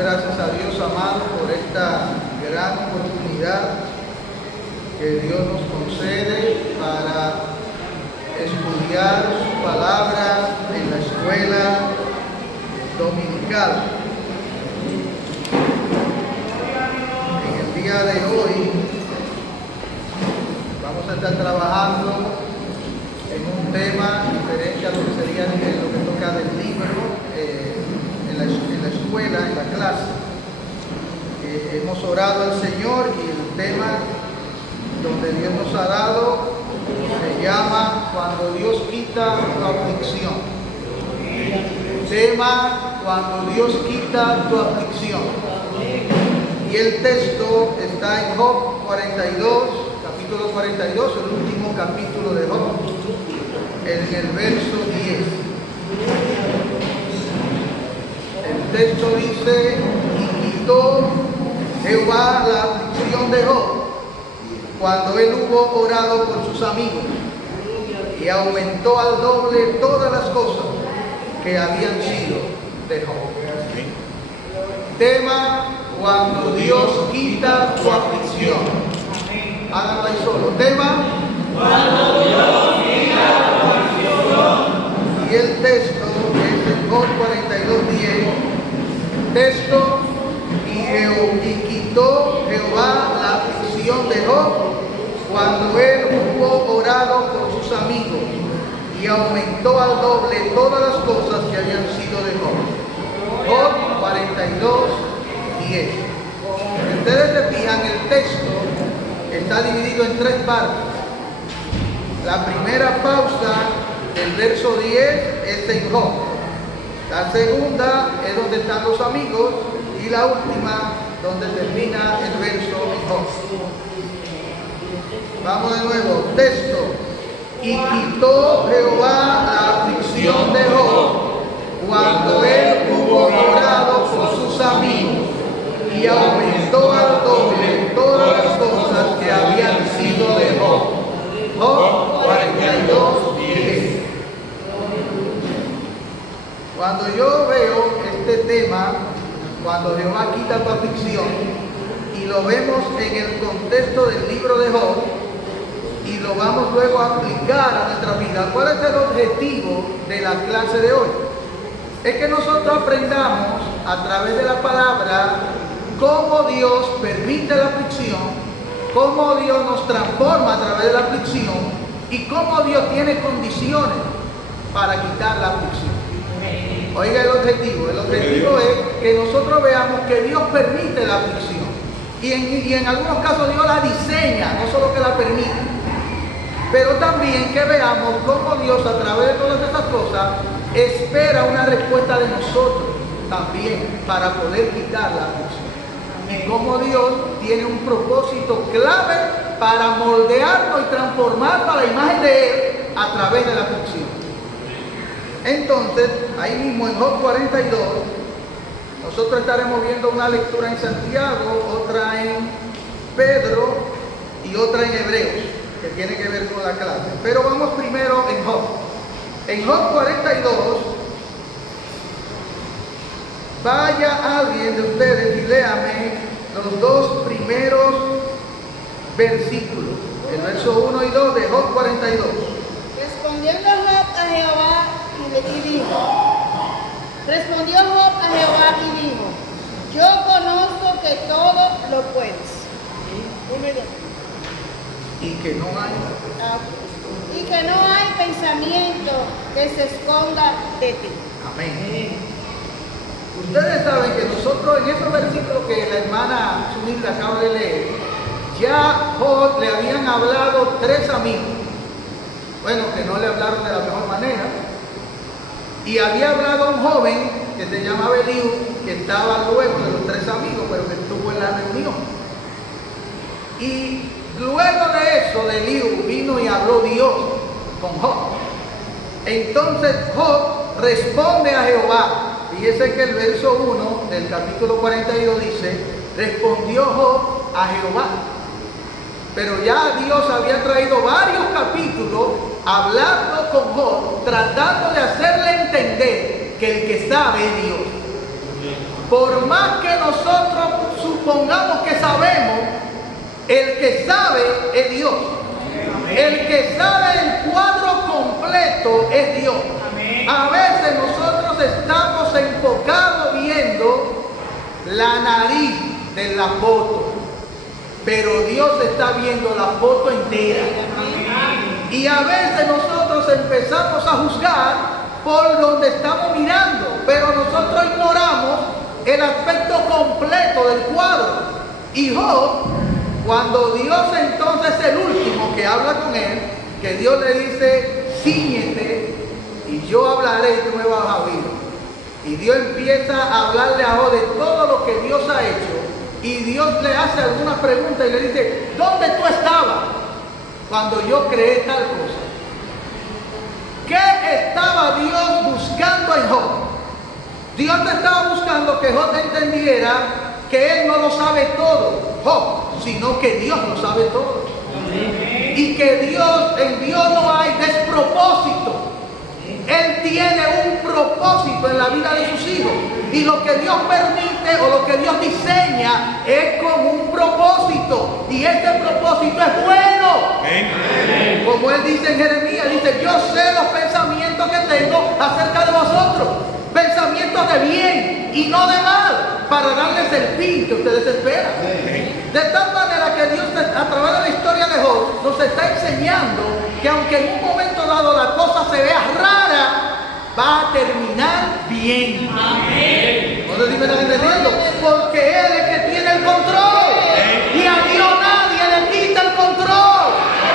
gracias a Dios, amado, por esta gran oportunidad que Dios nos concede para estudiar su palabra en la escuela dominical. En el día de hoy vamos a estar trabajando en un tema diferente a lo que sería lo que toca del libro en la escuela, en la clase. Hemos orado al Señor y el tema donde Dios nos ha dado se llama Cuando Dios quita tu aflicción. Tema Cuando Dios quita tu aflicción. Y el texto está en Job 42, capítulo 42, el último capítulo de Job, en el verso 10. El texto dice: y quitó Jehová la aflicción de Job cuando él hubo orado por sus amigos, y aumentó al doble todas las cosas que habían sido de Job. Tema: cuando Dios quita tu aflicción. Háganlo ahí solo. Tema: cuando Dios quita tu aflicción. Y el texto es en Job 42:10. Texto: y quitó Jehová la aflicción de Job cuando él hubo orado por sus amigos, y aumentó al doble todas las cosas que habían sido de Job. Job 42:10. Si ustedes se fijan, el texto está dividido en tres partes. La primera pausa del verso 10 es en Job. La segunda es donde están los amigos, y la última donde termina el verso en Job. Vamos de nuevo. Texto: y quitó Jehová la aflicción de Job cuando él hubo orado por sus amigos, y aumentó al doble todas las cosas que habían sido de Job. Job 42:10. Cuando yo veo este tema, cuando Jehová quita tu aflicción, y lo vemos en el contexto del libro de Job, y lo vamos luego a aplicar a nuestra vida, ¿cuál es el objetivo de la clase de hoy? Es que nosotros aprendamos a través de la palabra cómo Dios permite la aflicción, cómo Dios nos transforma a través de la aflicción, y cómo Dios tiene condiciones para quitar la aflicción. Oiga el objetivo es que nosotros veamos que Dios permite la aflicción, y en algunos casos Dios la diseña, no solo que la permite, pero también que veamos cómo Dios, a través de todas esas cosas, espera una respuesta de nosotros también para poder quitar la aflicción, y cómo Dios tiene un propósito clave para moldearnos y transformarnos a la imagen de Él a través de la aflicción. Entonces, ahí mismo en Job 42, nosotros estaremos viendo una lectura en Santiago, otra en Pedro y otra en Hebreos, que tiene que ver con la clase. Pero vamos primero en Job. En Job 42, vaya alguien de ustedes y léame los dos primeros versículos, el verso 1 y 2 de Job 42. Respondiendo Job a Jehová y dijo: yo conozco que todo lo puedes. Y que no hay pensamiento que se esconda de ti. Amén. Ustedes saben que nosotros en esos versículos que la hermana Sunil acaba de leer, ya Job le habían hablado tres amigos. Bueno, que no le hablaron de la mejor manera. Y había hablado a un joven que se llamaba Eliú, que estaba luego de los tres amigos, pero que estuvo en la reunión. Y luego de eso, de Eliú, vino y habló Dios con Job. Entonces Job responde a Jehová. Fíjese que el verso 1 del capítulo 42 dice: respondió Job a Jehová. Pero ya Dios había traído varios capítulos hablando con Job, tratando de hacerle entender que el que sabe es Dios. Por más que nosotros supongamos que sabemos, el que sabe es Dios. El que sabe el cuadro completo es Dios. A veces nosotros estamos enfocados viendo la nariz de la foto, pero Dios está viendo la foto entera. Y a veces nosotros empezamos a juzgar por donde estamos mirando, pero nosotros ignoramos el aspecto completo del cuadro. Y Job, cuando Dios entonces es el último que habla con él, que Dios le dice, cíñete y yo hablaré y tú me vas a oír. Y Dios empieza a hablarle a Job de todo lo que Dios ha hecho. Y Dios le hace alguna pregunta y le dice, ¿dónde tú estabas cuando yo creé tal cosa? ¿Qué estaba Dios buscando en Job? Dios estaba buscando que Job entendiera que él no lo sabe todo, Job, sino que Dios lo sabe todo. Y que en Dios no hay despropósito. Él tiene un propósito en la vida de sus hijos. Y lo que Dios permite o lo que Dios diseña es con un propósito. Y este propósito es bueno. Como él dice en Jeremías, dice, yo sé los pensamientos que tengo acerca de vosotros. Pensamientos de bien y no de mal, para darles el fin que ustedes esperan. De tal manera que Dios a través de la historia de Job nos está enseñando que aunque en un momento dado la cosa se vea rara, va a terminar bien. No sé si me están entendiendo, porque Él es el que tiene el control. Y a Dios nadie le quita el control.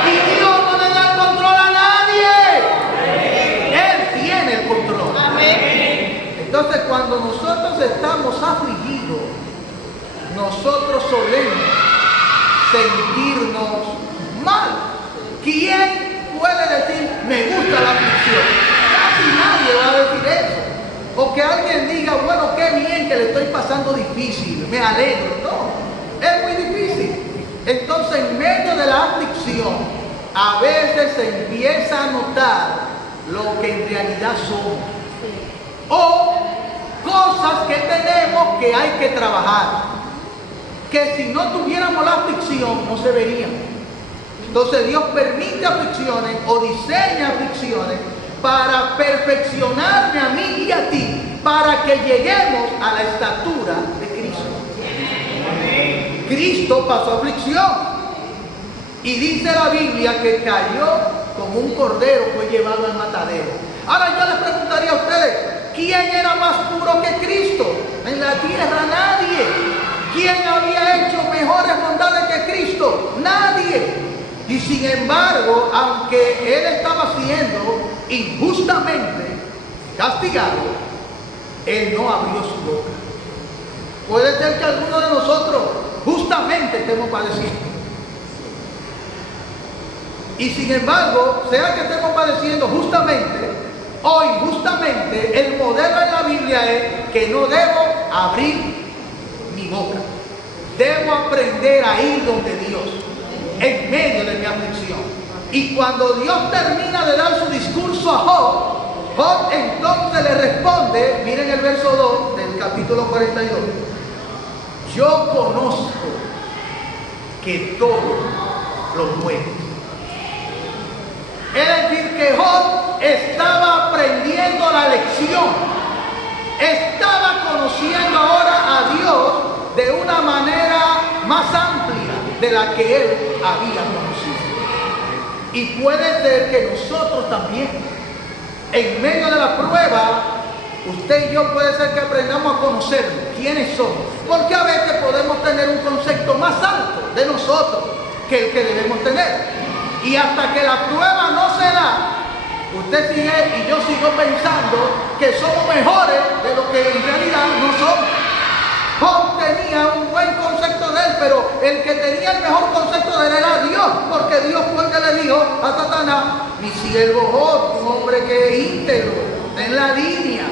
Y Dios no le da el control a nadie. Él tiene el control. Entonces, cuando nosotros estamos afligidos, nosotros solemos sentirnos mal. ¿Quién puede decir, me gusta la aflicción? Casi nadie va a decir eso. O que alguien diga, bueno, qué bien que le estoy pasando difícil, me alegro. No, es muy difícil. Entonces, en medio de la aflicción, a veces se empieza a notar lo que en realidad somos. O cosas que tenemos que hay que trabajar, que si no tuviéramos la aflicción no se verían. Entonces Dios permite aflicciones o diseña aflicciones para perfeccionarme a mí y a ti, para que lleguemos a la estatura de Cristo. Cristo pasó aflicción y dice la Biblia que cayó como un cordero, fue llevado al matadero. Ahora yo les preguntaría a ustedes, ¿quién era más puro que Cristo? En la tierra nadie. ¿Quién había hecho mejores bondades que Cristo? Nadie. Y sin embargo, aunque Él estaba siendo injustamente castigado, Él no abrió su boca. Puede ser que alguno de nosotros justamente estemos padeciendo. Y sin embargo, sea que estemos padeciendo justamente o injustamente, el modelo en la Biblia es que no debo abrir mi boca. Debo aprender a ir donde Dios, en medio de mi aflicción. Y cuando Dios termina de dar su discurso a Job, Job entonces le responde, miren el verso 2 del capítulo 42. Yo conozco que todo lo mueve. Es decir, que Job estaba aprendiendo la lección. Estaba conociendo ahora a Dios de una manera más amplia de la que él había conocido. Y puede ser que nosotros también, en medio de la prueba, usted y yo puede ser que aprendamos a conocernos, quiénes somos. Porque a veces podemos tener un concepto más alto de nosotros que el que debemos tener. Y hasta que la prueba no se da, usted sigue y yo sigo pensando que somos mejores de lo que en realidad no somos. Job tenía un buen concepto de él, pero el que tenía el mejor concepto de él era Dios, porque Dios fue el que le dijo a Satanás, mi siervo Job, un hombre que es íntegro, en la línea.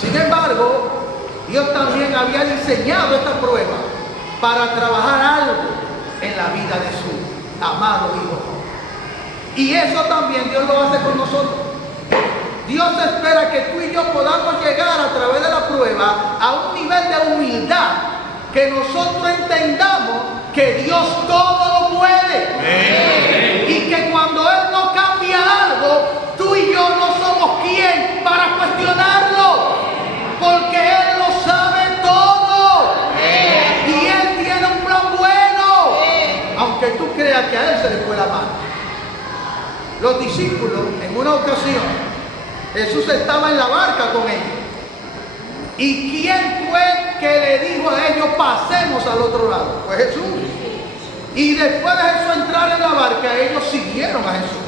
Sin embargo, Dios también había diseñado esta prueba para trabajar algo en la vida de su amado hijo. Y eso también Dios lo hace con nosotros. Dios espera que tú y yo podamos llegar a través de la prueba prueba a un nivel de humildad que nosotros entendamos que Dios todo lo puede. Y que cuando Él no cambia algo, tú y yo no somos quien para cuestionarlo. Porque Él lo sabe todo. Y Él tiene un plan bueno. Aunque tú creas que a Él se le fue la mano. Los discípulos, en una ocasión, Jesús estaba en la barca con ellos. ¿Y quién fue que le dijo a ellos pasemos al otro lado? Fue Jesús. Y después de Jesús entrar en la barca, ellos siguieron a Jesús.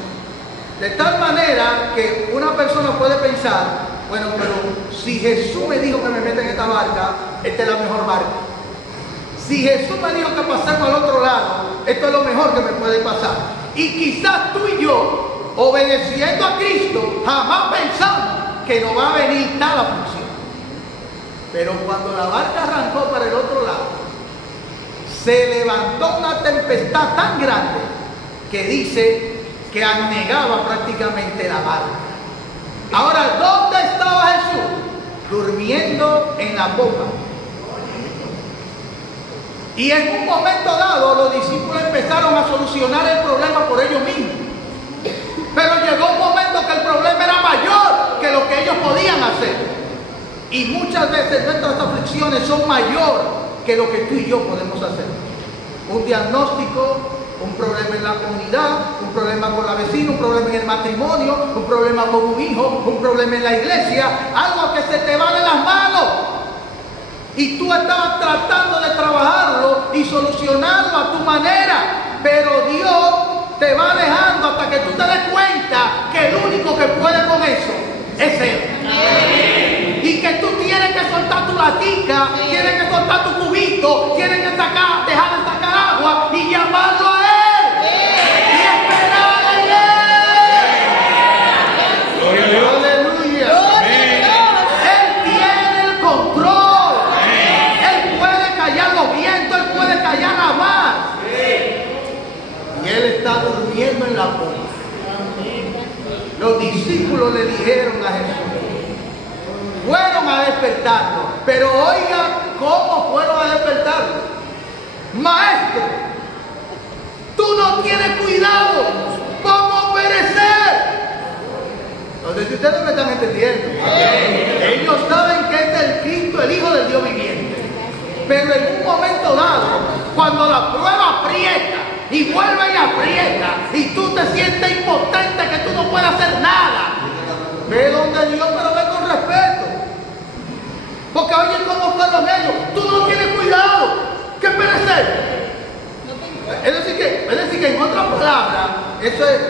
De tal manera que una persona puede pensar, bueno, pero si Jesús me dijo que me meta en esta barca, esta es la mejor barca. Si Jesús me dijo que pasemos al otro lado, esto es lo mejor que me puede pasar. Y quizás tú y yo, obedeciendo a Cristo, jamás pensamos que nos va a venir tal aflicción. Pero cuando la barca arrancó para el otro lado, se levantó una tempestad tan grande que dice que anegaba prácticamente la barca. Ahora, ¿dónde estaba Jesús? Durmiendo en la popa. Y en un momento dado los discípulos empezaron a solucionar el problema por ellos mismos. Pero llegó un momento que el problema era mayor que lo que ellos podían hacer. Y muchas veces nuestras aflicciones son mayores que lo que tú y yo podemos hacer. Un diagnóstico, un problema en la comunidad, un problema con la vecina, un problema en el matrimonio, un problema con un hijo, un problema en la iglesia, algo que se te va de las manos. Y tú estabas tratando de trabajarlo y solucionarlo a tu manera. Pero Dios te va dejando hasta que tú te des cuenta que el único que puede con eso es Él. Y que tú tienes que soltar tu latica, tienes que soltar tu cubito, tienes que dejar de sacar agua y llamarlo a Él. Y esperar en Él. Gloria a Dios. Aleluya. Él tiene el control. Él puede callar los vientos, Él puede callar la mar. Y Él está durmiendo en la popa. Los discípulos le dijeron a Jesús, fueron a despertarlo, pero oiga cómo fueron a despertarlo. Maestro, tú no tienes cuidado, vamos a perecer. No sé si ustedes me están entendiendo. Ellos saben que este es el Cristo, el Hijo del Dios viviente. Pero en un momento dado, cuando la prueba aprieta y vuelve y aprieta y tú te sientes impotente que tú no puedes hacer nada, ve donde Dios, pero ve con respeto. Porque oye cómo fueron ellos. Tú no tienes cuidado. ¿Qué perecer? Es decir que en otras palabras, eso es,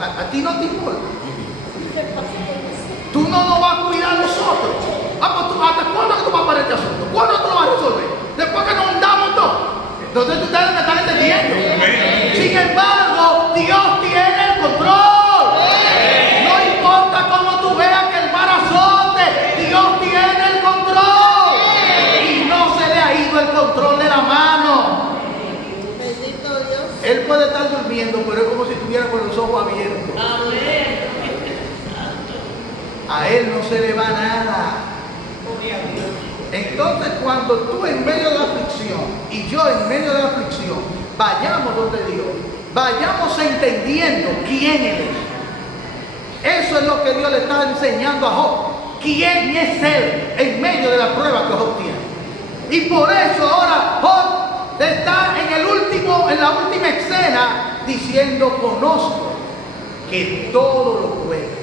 a ti no te importa. Tú no nos vas a cuidar a nosotros. Pues ¿hasta cuándo que tú vas a parar este asunto? ¿Cuándo tú lo vas a resolver? Después que nos hundamos todos. Entonces ustedes me están entendiendo. Sin embargo, Dios tiene el control. No importa cómo tú veas que el mar azote, Dios tiene el control. Y no se le ha ido el control de la mano. Bendito Dios. Él puede estar durmiendo, pero es como si estuviera con los ojos abiertos. A Él no se le va nada. Entonces, cuando tú en medio de la aflicción y yo en medio de la aflicción, vayamos donde Dios, vayamos entendiendo quién Él es. Eso es lo que Dios le está enseñando a Job. ¿Quién es Él en medio de la prueba que Job tiene? Y por eso ahora Job está en la última escena diciendo, conozco que todo lo puedes.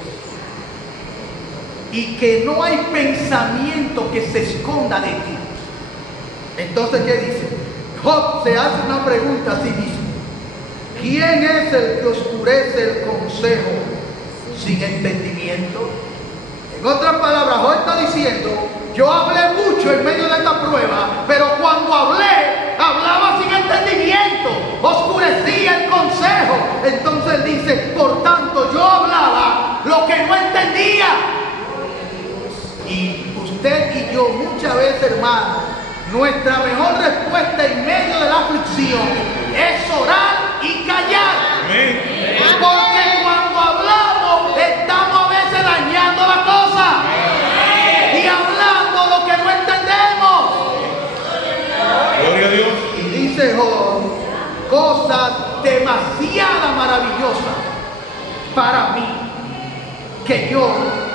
Y que no hay pensamiento que se esconda de ti. Entonces, ¿qué dice? Job se hace una pregunta a sí mismo. ¿Quién es el que oscurece el consejo sin entendimiento? En otras palabras, Job está diciendo, yo hablé mucho en medio de esta prueba, pero cuando hablaba sin entendimiento, oscurecía el consejo. Entonces dice, por tanto, yo hablaba lo que no entendía. Y usted y yo muchas veces, hermano, nuestra mejor respuesta en medio de la aflicción es orar y callar. Porque cuando hablamos estamos a veces dañando la cosa y hablando lo que no cosas demasiado maravillosas para mí que yo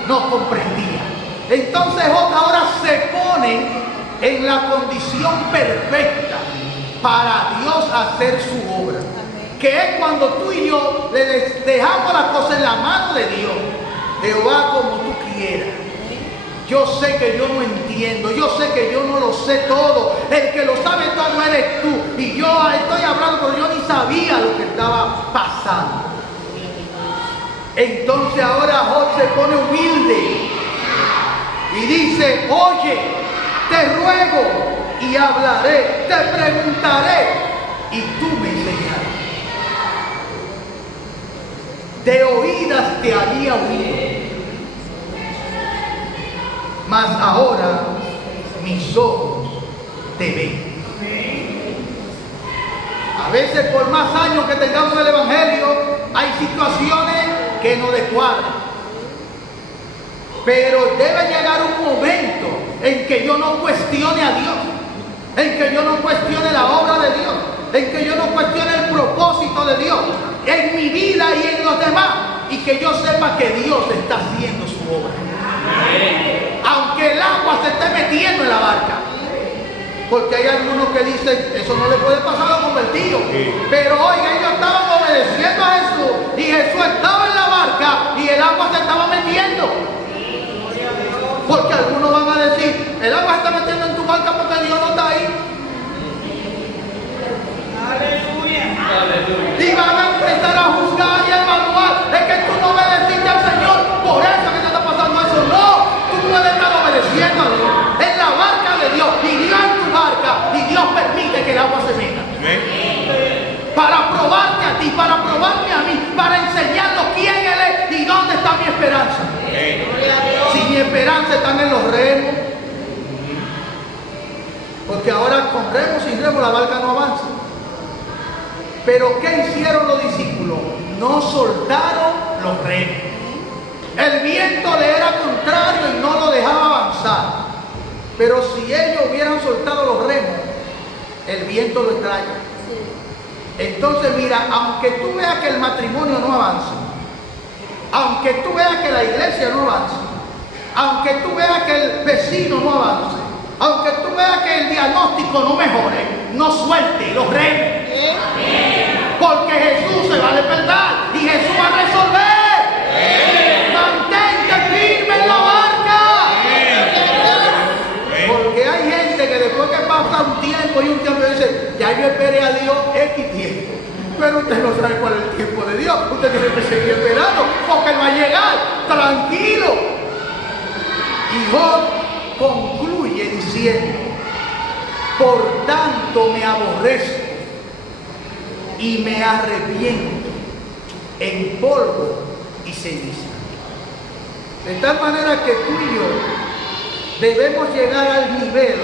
no comprendía. Entonces Job ahora se pone en la condición perfecta para Dios hacer su obra, que es cuando tú y yo le dejamos las cosas en la mano de Dios. Jehová, como tú quieras. Yo sé que yo no entiendo, yo sé que yo no lo sé todo. El que lo sabe todo eres tú. Y yo estoy hablando, pero yo ni sabía lo que estaba pasando. Entonces ahora Job se pone humilde y dice: oye, te ruego y hablaré, te preguntaré y tú me enseñarás. De oídas te había oído, mas ahora mis ojos te ven. A veces, por más años que tengamos el Evangelio, hay situaciones que no le cuadran. Pero debe llegar un momento en que yo no cuestione a Dios, en que yo no cuestione la obra de Dios, en que yo no cuestione el propósito de Dios en mi vida y en los demás, y que yo sepa que Dios está haciendo su obra. Aunque el agua se esté metiendo en la barca. Porque hay algunos que dicen: eso no le puede pasar a los convertidos. Pero oiga, ellos estaban obedeciendo a Jesús, y Jesús estaba en la barca y el agua se estaba metiendo. Porque algunos van a decir: el agua se está metiendo en tu barca porque Dios no está ahí. Y van a empezar a juzgar y a evaluar: es que tú no obedeciste al Señor, por eso que te está pasando eso. No, tú puedes estar obedeciendo a Dios en la barca de Dios, y Dios en tu barca, y Dios permite que el agua se meta. Para probarte a ti, para probarme a mí, para enseñarnos quién Él es y dónde está mi esperanza. Si mi esperanza está en los remos, porque ahora con remos y remos la barca no avanza. Pero ¿qué hicieron los discípulos? No soltaron los remos. El viento le era contrario y no lo dejaba avanzar. Pero si ellos hubieran soltado los remos, el viento lo trae. Entonces mira, aunque tú veas que el matrimonio no avance, aunque tú veas que la iglesia no avance, aunque tú veas que el vecino no avance, aunque tú veas que el diagnóstico no mejore, no suelte los remos. Porque Jesús se va a despertar y Jesús va a resolver. Mantente firme en la barca. Porque hay gente que después que pasa un tiempo y un tiempo dice: ya yo esperé a Dios X tiempo. Pero usted no sabe cuál es el tiempo de Dios. Usted tiene que seguir esperando porque Él va a llegar. Tranquilo. Y Job concluye diciendo: por tanto me aborrezco y me arrepiento en polvo y ceniza. De tal manera que tú y yo debemos llegar al nivel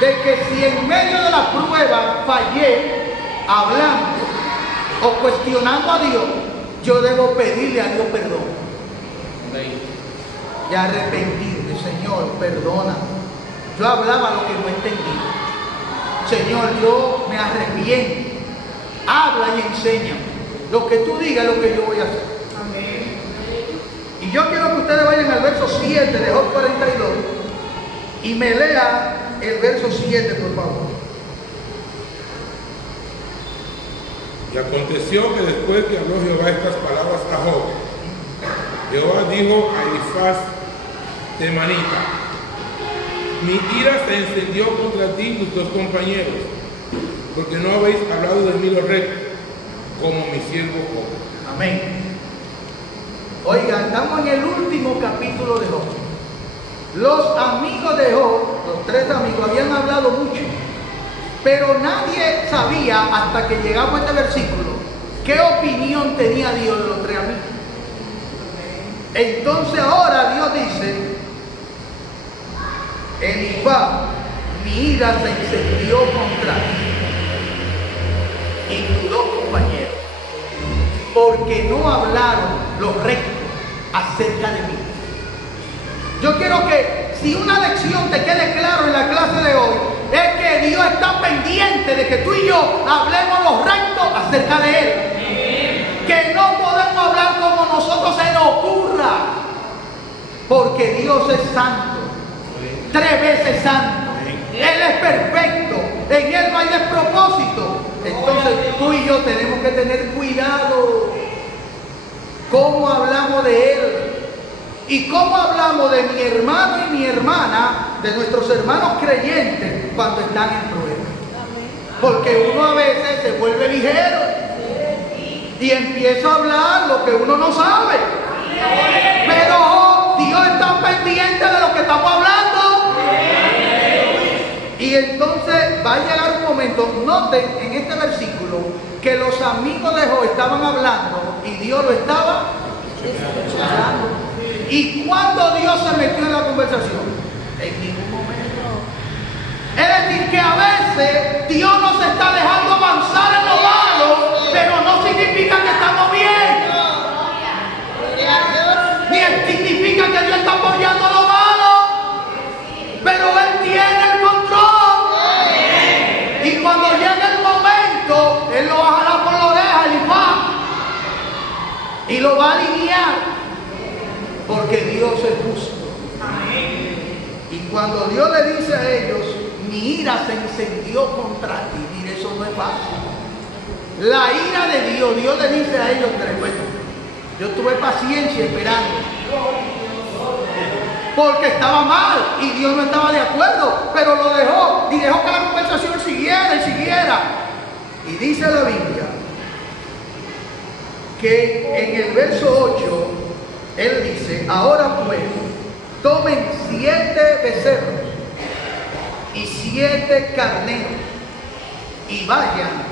de que si en medio de la prueba fallé hablando o cuestionando a Dios, yo debo pedirle a Dios perdón y arrepentirme. Señor, perdona, yo hablaba lo que no entendí. Señor, yo me arrepiento. Habla y enséñame. Lo que tú digas es lo que yo voy a hacer. Amén. Y yo quiero que ustedes vayan al verso 7 de Job 42 y me lea el verso 7, por favor. Y aconteció que después que habló Jehová estas palabras a Job, Jehová dijo a Elifaz temanita: mi ira se encendió contra ti y tus dos compañeros, porque no habéis hablado de mí lo recto, como mi siervo Job. Amén. Oiga, estamos en el último capítulo de Job. Los amigos de Job, los tres amigos, habían hablado mucho, pero nadie sabía hasta que llegamos a este versículo qué opinión tenía Dios de los tres amigos. Entonces ahora Dios dice: Elifaz, mi ira se encendió contra ti y tus dos compañeros, porque no hablaron lo recto acerca de mí. Yo quiero que, si una lección te quede claro en la clase de hoy, es que Dios está pendiente de que tú y yo hablemos lo recto Él. Que no podemos hablar como nosotros se nos ocurra. Porque Dios es santo. 3 veces santo. Él es perfecto. En Él no hay despropósito. Entonces tú y yo tenemos que tener cuidado. ¿Cómo hablamos de Él? ¿Y cómo hablamos de mi hermano y mi hermana, de nuestros hermanos creyentes, cuando están en prueba? Porque uno a veces se vuelve ligero y empieza a hablar lo que uno no sabe. Pero Dios está pendiente de lo que estamos hablando. Y entonces va a llegar un momento, noten en este versículo, que los amigos de Job estaban hablando y Dios lo estaba escuchando. ¿Y cuándo Dios se metió en la conversación? En ningún momento. Es decir, que a veces Dios nos está dejando avanzar en lo malo, pero no significa que estamos bien. Ni significa que Dios está apoyando lo malo, pero Él tiene el control. Y cuando llegue el momento, Él lo va a jalar por la oreja y lo va a alinear. Porque Dios es justo. Y cuando Dios le dice a ellos, mi ira se encendió contra ti, mire, eso no es fácil. La ira de Dios, Dios le dice a ellos 3 veces. Yo tuve paciencia esperando. Porque estaba mal y Dios no estaba de acuerdo, pero lo dejó y dejó que la conversación siguiera y siguiera. Y dice la Biblia que en el verso 8 Él dice, ahora pues, tomen 7 becerros y 7 carneros y vayan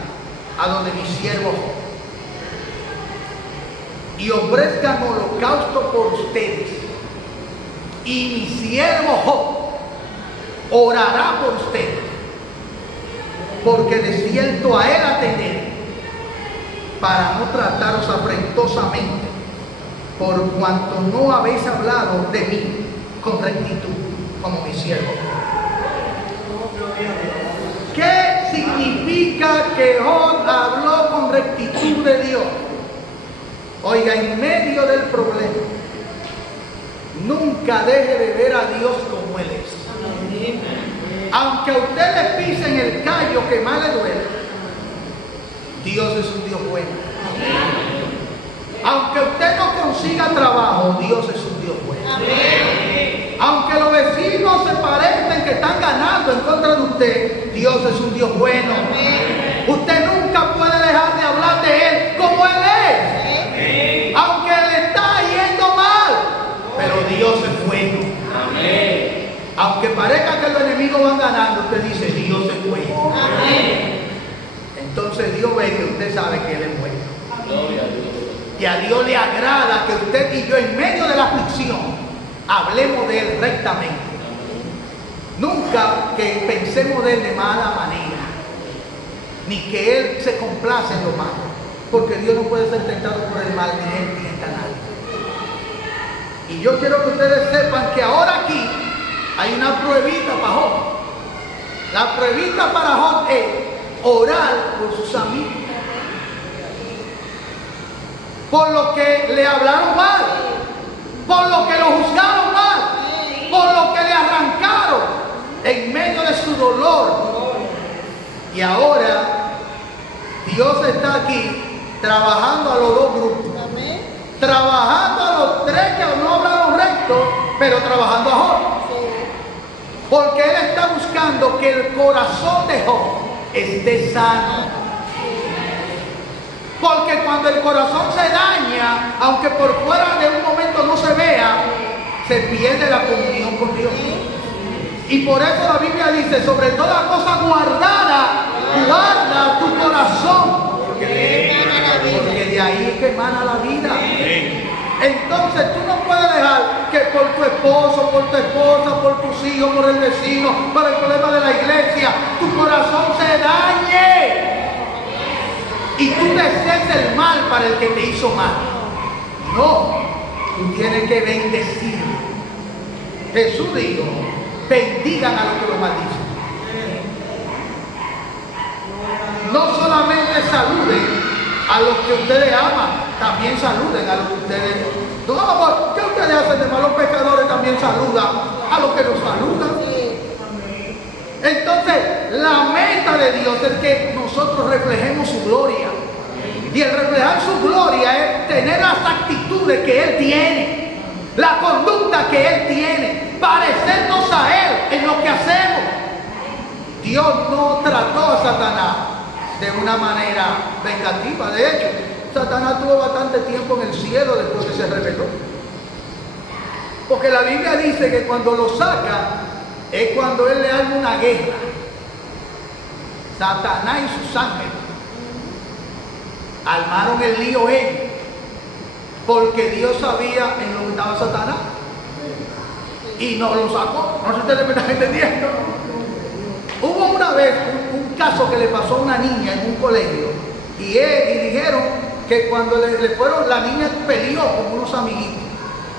a donde mi siervo Job y ofrezcan holocausto por ustedes. Y mi siervo Job orará por ustedes, porque de cierto a él atender, para no trataros afrentosamente, por cuanto no habéis hablado de mí con rectitud, como mi siervo. ¿Qué significa que Job habló con rectitud de Dios? Oiga, en medio del problema, nunca deje de ver a Dios como Él es. Aunque a usted le pisen el callo que más le duele, Dios es un Dios bueno. Aunque usted no consiga trabajo, Dios es un Dios bueno. Aunque los vecinos se parezcan que están ganando en contra de usted, Dios es un Dios bueno. Usted nunca puede dejar de hablar de Él como Él es. Aunque le está yendo mal, pero Dios es bueno. Aunque parezca que los enemigos van ganando, usted dice, Dios es bueno. Entonces Dios ve que usted sabe que Él es bueno. Y a Dios le agrada que usted y yo en medio de la aflicción hablemos de Él rectamente. Nunca que pensemos de Él de mala manera, ni que Él se complace en lo malo, porque Dios no puede ser tentado por el mal, ni Él tienta a nadie. Y yo quiero que ustedes sepan que ahora aquí hay una pruebita para Job. La pruebita para Job es orar por sus amigos, por lo que le hablaron mal, por lo que lo juzgaron mal, por lo que le arrancaron en medio de su dolor. Y ahora Dios está aquí trabajando a los 2 grupos. Trabajando a los 3 que no hablaron recto, pero trabajando a Job. Porque Él está buscando que el corazón de Job esté sano. Porque cuando el corazón se daña, aunque por fuera de un momento no se vea, se pierde la comunión con Dios. Y por eso la Biblia dice, sobre toda cosa guardada, guarda tu corazón. Porque de ahí es que emana la vida. Entonces tú no puedes dejar que por tu esposo, por tu esposa, por tus hijos, por el vecino, por el problema de la iglesia, tu corazón se dañe. Y tú desees el mal para el que te hizo mal. No, tú tienes que bendecir. Jesús dijo, bendigan a los que los maldicen. No solamente saluden A los que ustedes aman, también saluden a los que ustedes... No, ¿qué ustedes hacen de malos pecadores? También saludan a los que los saludan. Entonces, la meta de Dios es que nosotros reflejemos su gloria. Y el reflejar su gloria es tener las actitudes que Él tiene, la conducta que Él tiene, parecernos a Él en lo que hacemos. Dios no trató a Satanás de una manera vengativa. De hecho, Satanás tuvo bastante tiempo en el cielo después que se rebeló. Porque la Biblia dice que cuando lo saca es cuando Él le arma una guerra. Satanás y sus ángeles armaron el lío ellos, porque Dios sabía en lo que estaba Satanás y no lo sacó. No sé si ustedes me están entendiendo. Hubo una vez un caso que le pasó a una niña en un colegio y dijeron que cuando le fueron, la niña peleó con unos amiguitos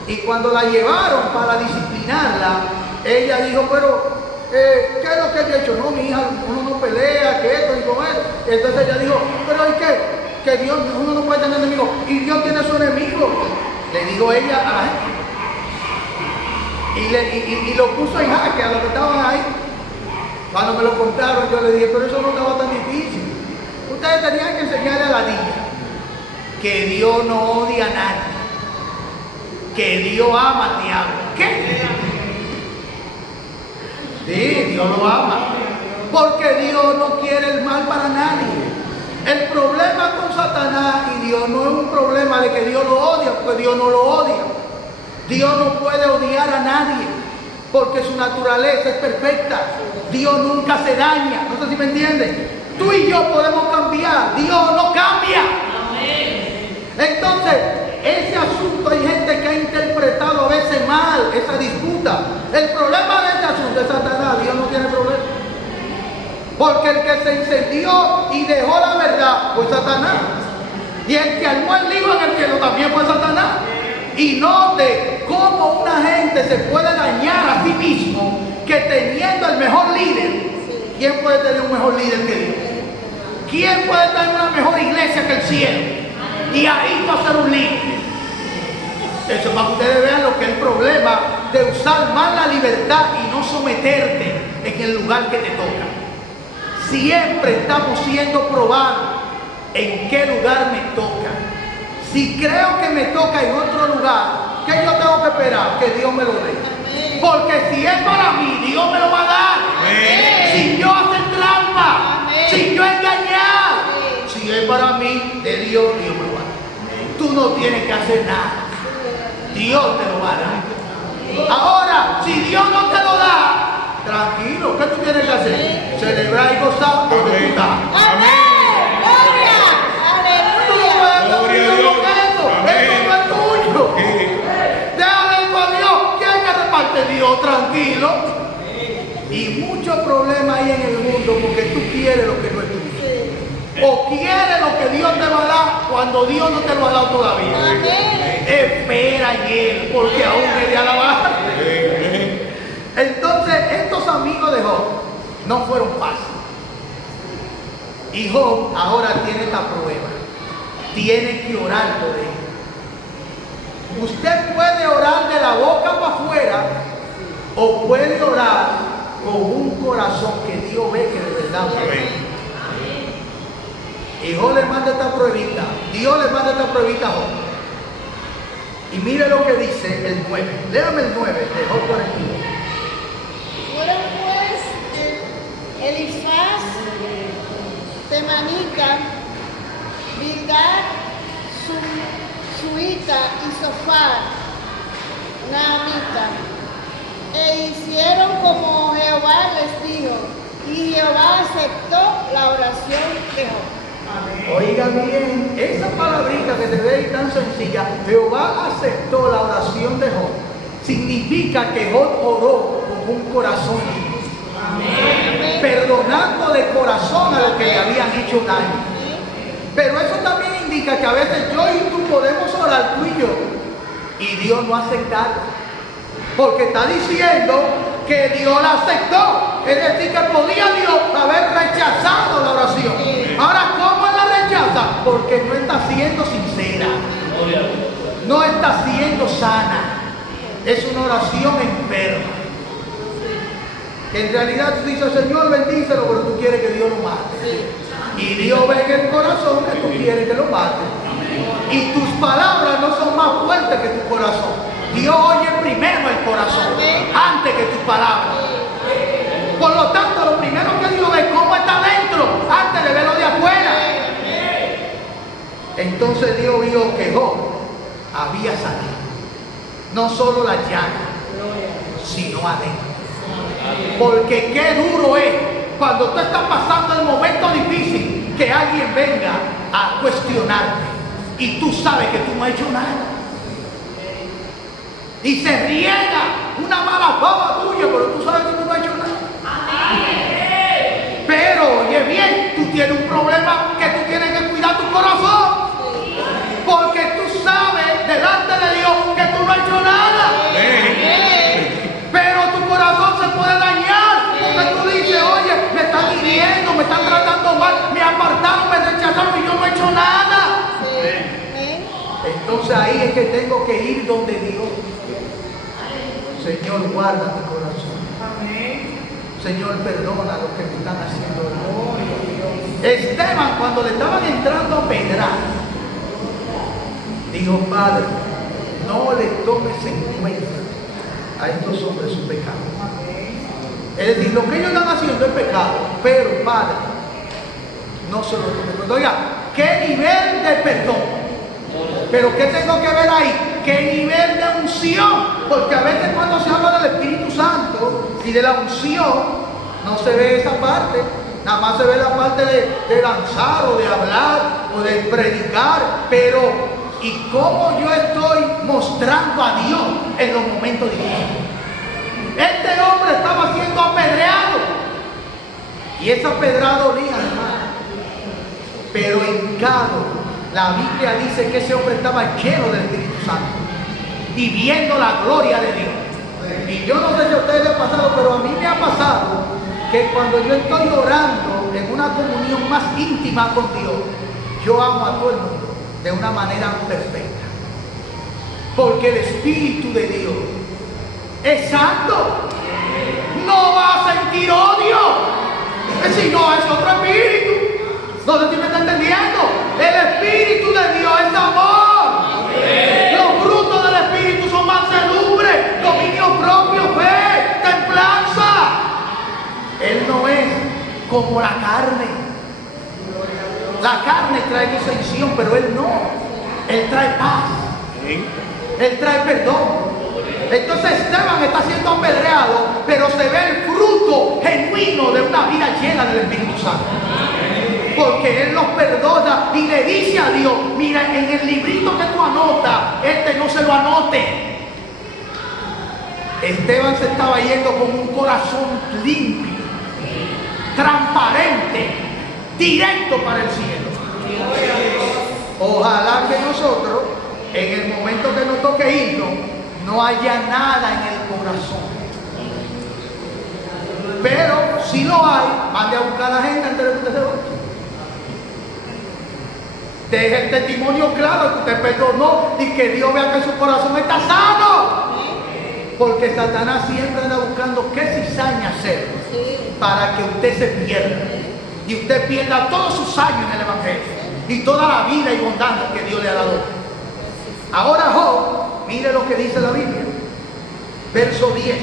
y cuando la llevaron para disciplinarla, ella dijo, pero ¿qué es lo que ella ha hecho? No, mi hija, uno no pelea, que esto y con él. Entonces ella dijo, pero ¿y qué? Que Dios, uno no puede tener enemigos y Dios tiene su enemigo. Le dijo ella a la gente y lo puso en jaque a los que estaban ahí. Cuando me lo contaron, yo le dije, pero eso no estaba tan difícil. Ustedes tenían que enseñarle a la niña que Dios no odia a nadie, que Dios ama al diablo. ¿Qué? Sí, Dios lo ama, porque Dios no quiere el mal para nadie. El problema con Satanás y Dios no es un problema de que Dios lo odia, porque Dios no lo odia. Dios no puede odiar a nadie, porque su naturaleza es perfecta. Dios nunca se daña. No sé si me entienden. Tú y yo podemos cambiar, Dios no cambia. Entonces, ese asunto hay gente que ha interpretado a veces mal esa disputa. El problema de este asunto es Satanás. Dios no tiene problema. Porque el que se encendió y dejó la verdad fue Satanás. Y el que armó el lío en el cielo también fue Satanás. Y note cómo una gente se puede dañar a sí mismo, que teniendo el mejor líder. ¿Quién puede tener un mejor líder que Dios? ¿Quién puede tener una mejor iglesia que el cielo? Y ahí va a ser un líder. Eso es para que ustedes vean lo que es el problema de usar mal la libertad y no someterte en el lugar que te toca. Siempre estamos siendo probados en qué lugar me toca. Si creo que me toca en otro lugar, ¿qué yo tengo que esperar? Que Dios me lo dé. Porque si es para mí, Dios me lo va a dar. Sin yo hacer trampa, sin yo engañar. Si es para mí, de Dios, Dios me lo va a dar. Tú no tienes que hacer nada. Dios te lo va a dar. Ahora, si Dios no te lo da, tranquilo, ¿qué tú tienes que hacer? Celebrar y gozar porque tú estás. Amén. Gloria. Aleluya. Gloria a Dios. Eso no es tuyo. Déjale a Dios. ¿Quién que reparte Dios? Tranquilo. Y muchos problemas hay en el mundo porque tú quieres lo que no es tuyo. O quieres lo que Dios te va a dar cuando Dios no te lo ha dado todavía. Amén. Espera en Él, porque aún me de alabar. Entonces, estos amigos de Job no fueron fáciles. Y Job ahora tiene esta prueba. Tiene que orar por él. Usted puede orar de la boca para afuera o puede orar con un corazón que Dios ve que de verdad ve. Y Job le manda esta pruebita. Dios le manda esta pruebita a Job. Y mire lo que dice el 9. Léame el 9 de Job 41. Fueron pues Elifaz, Temanita, Bildad, Suita y Sofar, Naamita, e hicieron como Jehová les dijo, y Jehová aceptó la oración de Job. Oiga bien, esa palabrita que se ve ahí tan sencilla, Jehová aceptó la oración de Job, significa que Job oró con un corazón limpio, perdonando de corazón a los que le habían hecho daño. Pero eso también indica que a veces yo y tú podemos orar, tú y yo, y Dios no aceptarlo, porque está diciendo que Dios la aceptó. Es decir, que podía Dios haber rechazado la oración. Ahora, ¿cómo Él la rechaza? pasa? Porque no está siendo sincera, no está siendo sana. Es una oración enferma. En realidad tú dices, Señor, bendícelo, pero tú quieres que Dios lo mate. Y Dios ve en el corazón que tú quieres que lo mate. Y tus palabras no son más fuertes que tu corazón. Dios oye primero el corazón antes que tus palabras. Por lo tanto, lo primero que Dios ve es cómo está dentro antes de verlo de afuera. Entonces Dios vio que Job había salido. No solo la llaga, sino adentro. Porque qué duro es cuando tú estás pasando el momento difícil que alguien venga a cuestionarte y tú sabes que tú no has hecho nada. Y se riega una mala fama tuya, pero tú sabes que tú no has hecho nada. Pero oye bien, tú tienes un problema que tú tienes que cuidar tu corazón. Porque tú sabes delante de Dios que tú no has hecho nada. Pero tu corazón se puede dañar. Porque tú dices, oye, me están hiriendo, me están tratando mal, me apartaron, me rechazaron y yo no he hecho nada. Entonces ahí es que tengo que ir donde Dios. Señor, guarda mi corazón. Señor, perdona lo que me están haciendo. Esteban, cuando le estaban entrando a pedrar, dijo, Padre, no le tomes en cuenta a estos hombres su pecado. Es decir, lo que ellos están haciendo es pecado, pero Padre, no se lo tomes en cuenta. Oiga, ¿qué nivel de perdón? Pero ¿qué tengo que ver ahí? ¿Qué nivel de unción? Porque a veces cuando se habla del Espíritu Santo y de la unción, no se ve esa parte. Nada más se ve la parte de lanzar o de hablar o de predicar, pero ¿y cómo yo estoy mostrando a Dios en los momentos difíciles? Este hombre estaba siendo apedreado y esa pedrada dolía, hermano, pero hincado. La Biblia dice que ese hombre estaba lleno del Espíritu Santo y viendo la gloria de Dios. Y yo no sé si a ustedes les ha pasado, pero a mí me ha pasado que cuando yo estoy orando en una comunión más íntima con Dios, yo amo a todo el mundo de una manera perfecta. Porque el Espíritu de Dios es santo. No va a sentir odio. Si no, es otro espíritu. No sé si me está entendiendo. El Espíritu de Dios es amor. Los frutos del Espíritu son mansedumbre, dominio propio, fe, templanza. Él no es como la carne. La carne trae disensión, pero Él no. Él trae paz. Él trae perdón. Entonces Esteban está siendo apedreado, pero se ve el fruto genuino de una vida llena del Espíritu Santo. Porque Él los perdona y le dice a Dios, mira, en el librito que tú anotas, no se lo anote. Esteban se estaba yendo con un corazón limpio, transparente, directo para el cielo. Ojalá que nosotros, en el momento que nos toque irnos, no haya nada en el corazón. Pero si lo hay, mande a buscar a la gente antes de que usted se vaya. Deje el testimonio claro que usted perdonó y que Dios vea que su corazón está sano. Porque Satanás siempre anda buscando qué cizaña hacer para que usted se pierda. Y usted pierda todos sus años en el Evangelio y toda la vida y bondad que Dios le ha dado. Ahora Job, mire lo que dice la Biblia. Verso 10.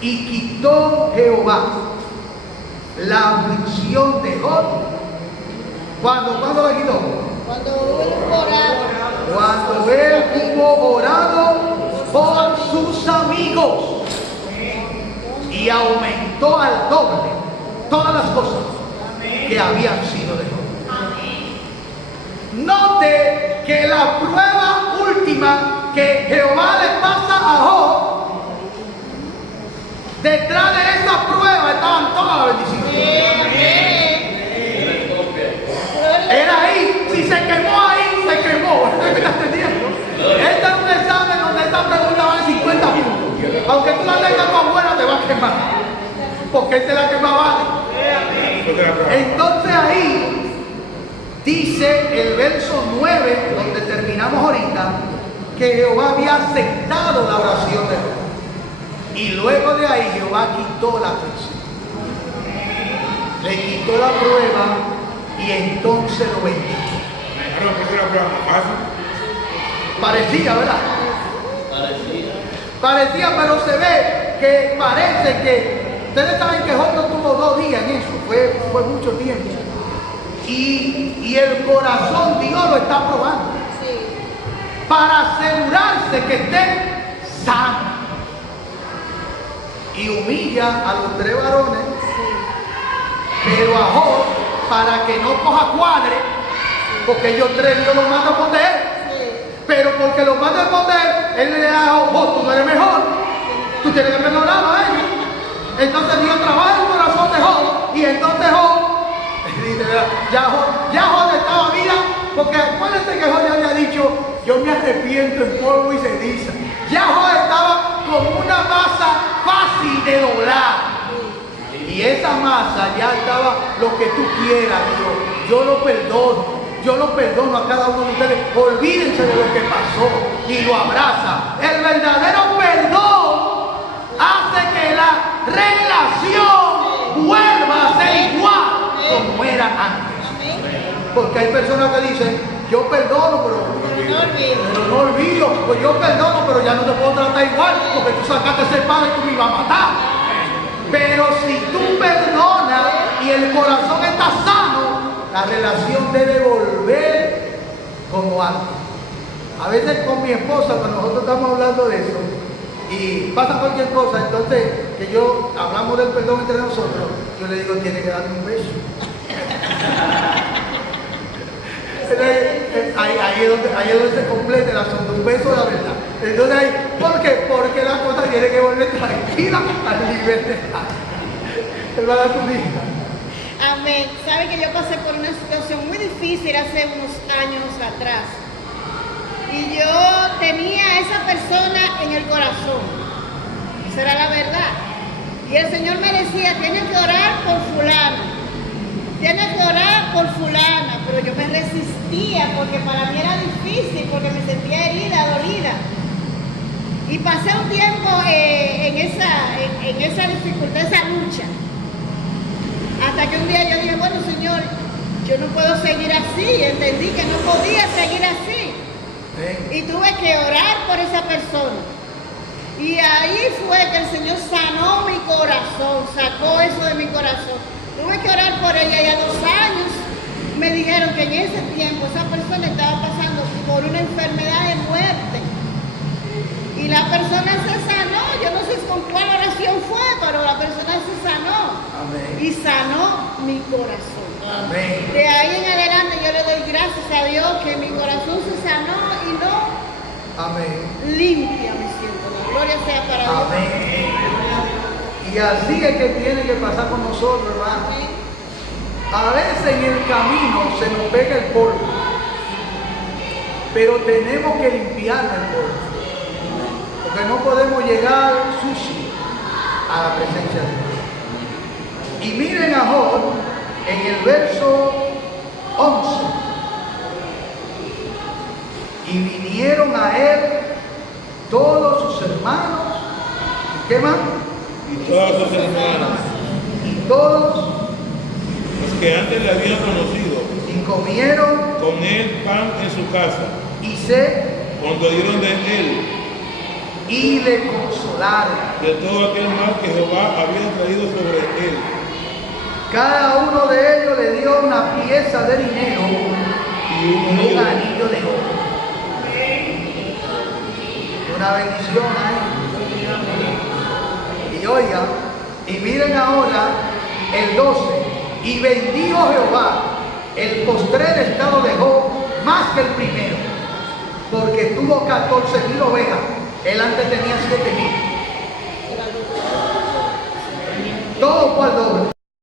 Y quitó Jehová la aflicción de Job. ¿Cuándo la quitó? Cuando él hubo orado por sus amigos y aumentó al doble todas las cosas que habían sido de Job. Note que la prueba última que Jehová le pasa a Job, detrás de esa prueba estaban todas las bendiciones. Era ahí, si se quemó ahí, se quemó. ¿Me estás entendiendo? Este es un examen donde esta pregunta vale 50 puntos. Aunque tú la tengas más buena, te va a quemar. Porque esta es la que más vale. después de la prueba. Entonces ahí dice el verso 9, donde terminamos ahorita, que Jehová había aceptado la oración de Job. Y luego de ahí Jehová quitó la aflicción. Le quitó la prueba y entonces lo bendijo. Claro, ¿por qué la prueba más fácil? Parecía, ¿verdad? Parecía, pero se ve que parece que... Ustedes saben que Job no tuvo 2 días en eso, fue mucho tiempo. Y el corazón Dios lo está probando. Para asegurarse que esté sano. Y humilla a los 3 varones. Pero a Job, para que no coja cuadre, porque ellos 3 Dios los manda a poner. Pero porque los manda a poner, él le da a Job, tú no eres mejor. Tú tienes que perdonar a ellos. Entonces Dios trabaja en el corazón de Job. Y entonces Job, dice, ya Job estaba vida. Porque acuérdense que Job ya había dicho, yo me arrepiento en polvo y ceniza. Ya Job estaba como una masa fácil de doblar. Y esa masa ya estaba lo que tú quieras, Dios. Yo lo perdono. Yo lo perdono a cada uno de ustedes. Olvídense de lo que pasó y lo abraza. El verdadero perdón hace que la relación vuelva a ser igual como era antes. Porque hay personas que dicen, yo perdono, pero no olvido. Pues yo perdono, pero ya no te puedo tratar igual, porque tú sacaste ese padre y tú me ibas a matar. Pero si tú perdonas y el corazón está sano, la relación debe volver como antes. A veces con mi esposa, cuando nosotros estamos hablando de eso, y pasa cualquier cosa, entonces que yo hablamos del perdón entre nosotros, yo le digo, tiene que darme un beso. Ahí es donde se completa el asunto, un beso de la verdad. Entonces ahí, ¿por qué? Porque la cosa tiene que volver tranquila al nivel de hermana tu hija. Amén. Sabe que yo pasé por una situación muy difícil hace unos años atrás. Y yo tenía a esa persona en el corazón. Esa era la verdad. Y el Señor me decía, tienes que orar por fulano. Tienes que orar por fulana. Pero yo me resistía porque para mí era difícil, porque me sentía herida, dolida. Y pasé un tiempo en esa dificultad, esa lucha. Hasta que un día yo dije, bueno, Señor, yo no puedo seguir así. Entendí que no podía seguir así. Y tuve que orar por esa persona. Y ahí fue que el Señor sanó mi corazón, sacó eso de mi corazón. Tuve que orar por ella y a 2 años me dijeron que en ese tiempo esa persona estaba pasando por una enfermedad de muerte. Y la persona se sanó. Yo no sé con cuál oración fue, pero la persona se sanó. Amén. Y sanó mi corazón. Amén. De ahí en adelante yo le doy gracias a Dios que mi corazón se sanó y no Amén. limpia me siento. La gloria sea para Dios. Amén. Y así es que tiene que pasar con nosotros, hermano. A veces en el camino se nos pega el polvo, pero tenemos que limpiar el polvo. Porque no podemos llegar sucios a la presencia de Dios. Y miren a Job en el verso 11. Y vinieron a él todos sus hermanos. ¿Qué más? Y todas sus hermanas, Y todos, los que antes le habían conocido, y comieron, con él pan en su casa, y se, cuando dieron de él y le consolaron. de todo aquel mal que Jehová había traído sobre él. Cada uno de ellos le dio una pieza de dinero Y y un un anillo. anillo de oro. Una bendición ahí. Y oiga, y miren ahora el 12. Y bendijo Jehová el postrer estado de Job más que el primero, porque tuvo 14,000 ovejas. Él antes tenía 7,000. Todo fue al doble.